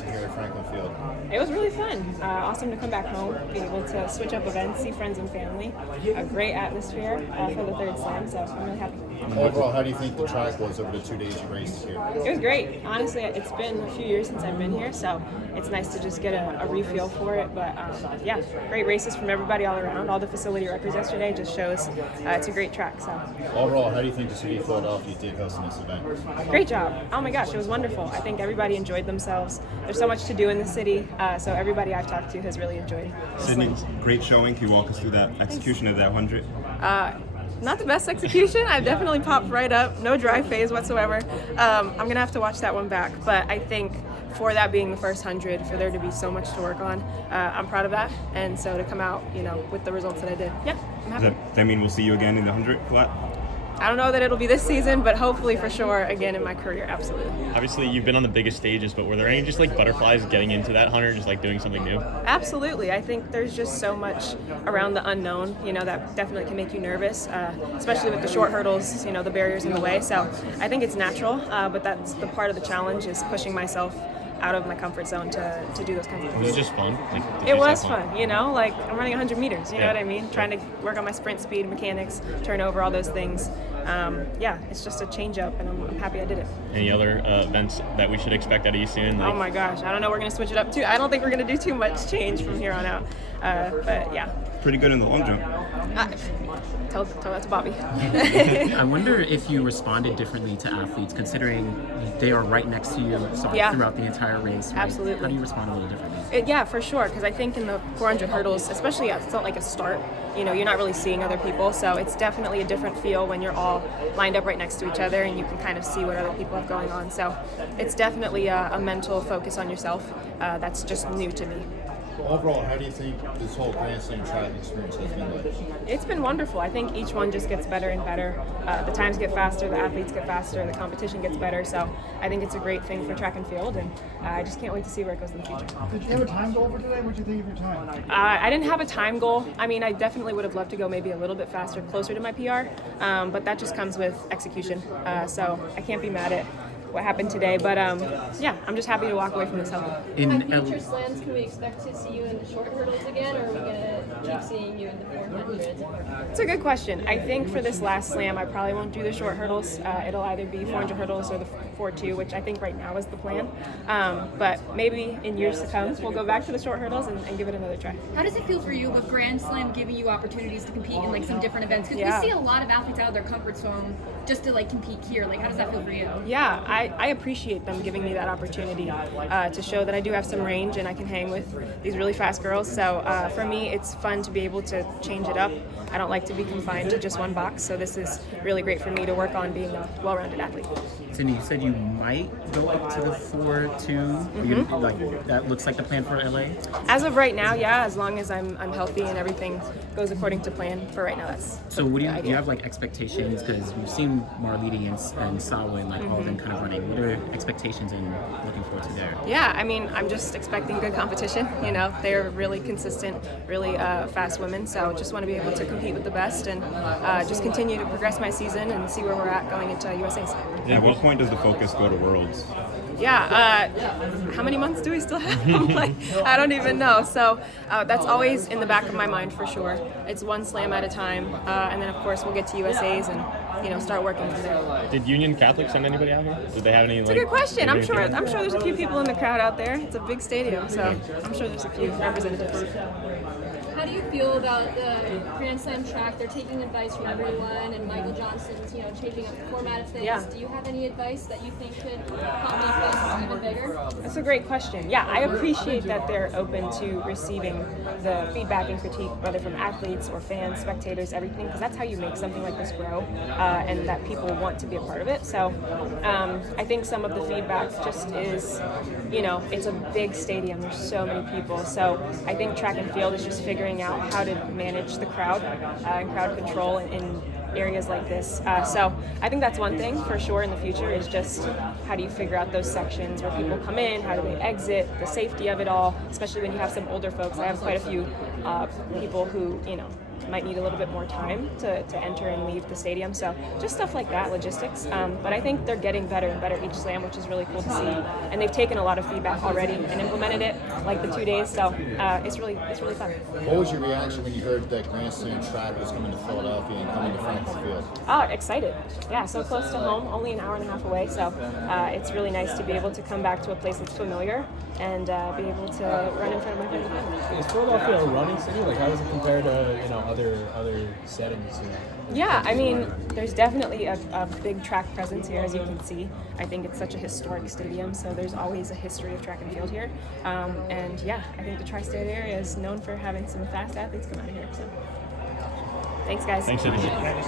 racing here at Franklin Field? It was really fun. Awesome to come back home, be able to switch up events, see friends and family. A great atmosphere for the third slam, so I'm really happy. Overall, how do you think the track was over the 2 days you raced here? It was great. Honestly, it's been a few years since I've been here, so it's nice to just get a re-feel for it. But yeah, great races from everybody all around. All the facility records yesterday just shows it's a great track. So overall, how do you think the city of Philadelphia did hosting this event? Great job. Oh my gosh, it was wonderful. I think everybody enjoyed themselves. There's so much to do in the city, so everybody I've talked to has really enjoyed it. Sydney, great showing. Can you walk us through that execution of that 100? Not the best execution. I've definitely popped right up. No dry phase whatsoever. I'm going to have to watch that one back. But I think for that being the first 100, for there to be so much to work on, I'm proud of that. And so to come out, with the results that I did, yeah, I'm happy. Does that mean we'll see you again in the 100 flat? I don't know that it'll be this season, but hopefully for sure again in my career, absolutely. Obviously, you've been on the biggest stages, but were there any just like butterflies getting into that 100, just like doing something new? Absolutely. I think there's just so much around the unknown, that definitely can make you nervous, especially with the short hurdles, the barriers in the way. So I think it's natural, but that's the part of the challenge is pushing myself out of my comfort zone to do those kinds of things. Was it just fun? It was fun, like I'm running 100 meters, you know what I mean? Trying to work on my sprint speed, mechanics, turnover, all those things. It's just a change up, and I'm happy I did it. Any other events that we should expect out of you soon? Oh my gosh, I don't know. We're going to switch it up too. I don't think we're going to do too much change from here on out. But yeah. Pretty good in the long jump. Tell that to Bobby. I wonder if you responded differently to athletes, considering they are right next to you throughout the entire race. Right? Absolutely. How do you respond a little differently? Yeah, for sure. Because I think in the 400 hurdles, especially it's not like a start. You're not really seeing other people, so it's definitely a different feel when you're all lined up right next to each other and you can kind of see what other people have going on. So it's definitely a mental focus on yourself that's just new to me. Overall, how do you think this whole Grand Slam track experience has been like? It's been wonderful. I think each one just gets better and better. The times get faster, the athletes get faster, the competition gets better. So I think it's a great thing for track and field, and I just can't wait to see where it goes in the future. Did you have a time goal for today? What did you think of your time? I didn't have a time goal. I mean, I definitely would have loved to go maybe a little bit faster, closer to my PR, but that just comes with execution. So I can't be mad at what happened today, but I'm just happy to walk away from this healthy. At future slams, can we expect to see you in the short hurdles again, or are we going to keep seeing you in the 400s? It's a good question. I think for this last slam, I probably won't do the short hurdles. It'll either be 400 hurdles or the 4.2, which I think right now is the plan. But maybe in years to come, we'll go back to the short hurdles and give it another try. How does it feel for you with Grand Slam giving you opportunities to compete in some different events? Because we see a lot of athletes out of their comfort zone just to compete here. How does that feel for you? Yeah, I appreciate them giving me that opportunity to show that I do have some range and I can hang with these really fast girls. So for me, it's fun to be able to change it up. I don't like to be confined to just one box, so this is really great for me to work on being a well-rounded athlete. Cindy, you said you might go up to the 4.2. Mm-hmm. That looks like the plan for LA? As of right now, yeah, as long as I'm healthy and everything goes according to plan. For right now, that's so. What do you have expectations? Because we've seen Marliti and Sawa and all of them kind of running. What are expectations and looking forward to there? Yeah, I mean, I'm just expecting good competition. They're really consistent, really fast women. So just want to be able to compete with the best and just continue to progress my season and see where we're at going into USA's. Yeah, at what point does the focus go to Worlds? Yeah, how many months do we still have? I don't even know. So that's always in the back of my mind for sure. It's one slam at a time, and then of course we'll get to USA's and start working from there. Did Union Catholic send anybody out here? Did they have any? It's a good question. I'm sure there's a few people in the crowd out there. It's a big stadium, so I'm sure there's a few representatives. How do you feel about the Grand Slam track? They're taking advice from everyone, and Michael Johnson's, changing up the format of things. Yeah. Do you have any advice that you think could help make this even bigger? That's a great question. Yeah, I appreciate that they're open to receiving the feedback and critique, whether from athletes or fans, spectators, everything, because that's how you make something like this grow, and that people want to be a part of it. So I think some of the feedback just is, it's a big stadium. There's so many people. So I think track and field is just figuring out how to manage the crowd and crowd control in areas like this. So I think that's one thing for sure in the future is just how do you figure out those sections where people come in, how do they exit, the safety of it all, especially when you have some older folks. I have quite a few people who, might need a little bit more time to enter and leave the stadium. So just stuff like that, logistics. But I think they're getting better and better each slam, which is really cool to see. And they've taken a lot of feedback already and implemented it like the 2 days. So it's really fun. What was your reaction when you heard that Grand Slam track was coming to Philadelphia and coming to Franklin Field? Excited. Yeah, so close to home, only an hour and a half away. So it's really nice to be able to come back to a place that's familiar and be able to run in front of my friends and family. Is Philadelphia a running city? Like, how does it compare to other settings? Yeah, I mean, there's definitely a big track presence here, as you can see. I think it's such a historic stadium, so there's always a history of track and field here. And yeah, I think the tri-state area is known for having some fast athletes come out of here. So, thanks, guys. Thanks, Eddie.